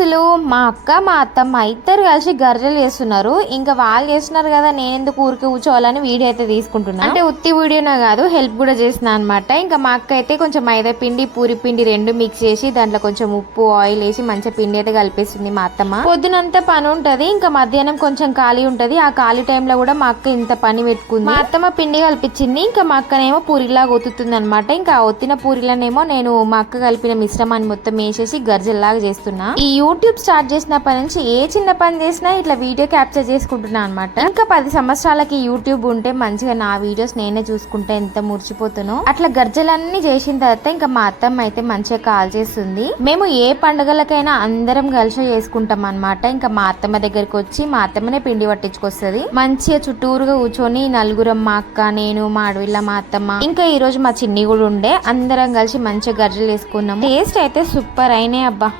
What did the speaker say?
దోస్తులు మా అక్క మా అత్తమ్మ ఇద్దరు కలిసి గర్రెలు చేస్తున్నారు. ఇంకా వాళ్ళు చేస్తున్నారు కదా, నేను ఎందుకు ఊరికి కూర్చోవాలని వీడియో అయితే తీసుకుంటున్నా. అంటే ఉత్తి వీడియోనే కాదు, హెల్ప్ కూడా చేస్తున్నా అనమాట. ఇంకా మా అక్క అయితే కొంచెం మైదా పిండి పూరి పిండి రెండు మిక్స్ చేసి దాంట్లో కొంచెం ఉప్పు ఆయిల్ వేసి మంచిగా పిండి అయితే కలిపేస్తుంది మా అత్తమ్మ. పొద్దునంతా పని ఉంటది, ఇంకా మధ్యాహ్నం కొంచెం ఖాళీ ఉంటది. ఆ ఖాళీ టైంలో కూడా మా అక్క ఇంత పని పెట్టుకుంది. మా అత్తమ్మ పిండి కలిపించింది, ఇంకా మా అక్కనేమో పూరిలాగా ఒత్తుతుంది అనమాట. ఇంకా ఒత్తిన పూరిలనేమో నేను మా అక్క కలిపిన మిశ్రమాన్ని మొత్తం వేసేసి గర్జల్లాగా చేస్తున్నా. ఈ యూట్యూబ్ స్టార్ట్ చేసినప్పటి నుంచి ఏ చిన్న పని చేసినా ఇట్లా వీడియో క్యాప్చర్ చేసుకుంటున్నా అనమాట. ఇంకా 10 సంవత్సరాలకి యూట్యూబ్ ఉంటే మంచిగా నా వీడియోస్ నేనే చూసుకుంటే ఎంత మురిచిపోతానో. అట్లా గర్జలన్నీ చేసిన తర్వాత ఇంకా మా అత్తమ్మ అయితే మంచిగా కాల్ చేస్తుంది. మేము ఏ పండుగలకైనా అందరం కలిసి చేసుకుంటాం అనమాట. ఇంకా మా అత్తమ్మ దగ్గరికి వచ్చి మా అత్తమ్మనే పిండి పట్టించుకొస్తుంది. మంచిగా చుట్టూరుగా కూర్చొని నలుగురం, మా అక్క, నేను, మా అడవిల్ల, మా అత్తమ్మ, ఇంకా ఈ రోజు మా చిన్ని కూడా ఉండే, అందరం కలిసి మంచిగా గర్జలు వేసుకున్నాము. టేస్ట్ అయితే సూపర్ అయినాయి అబ్బా.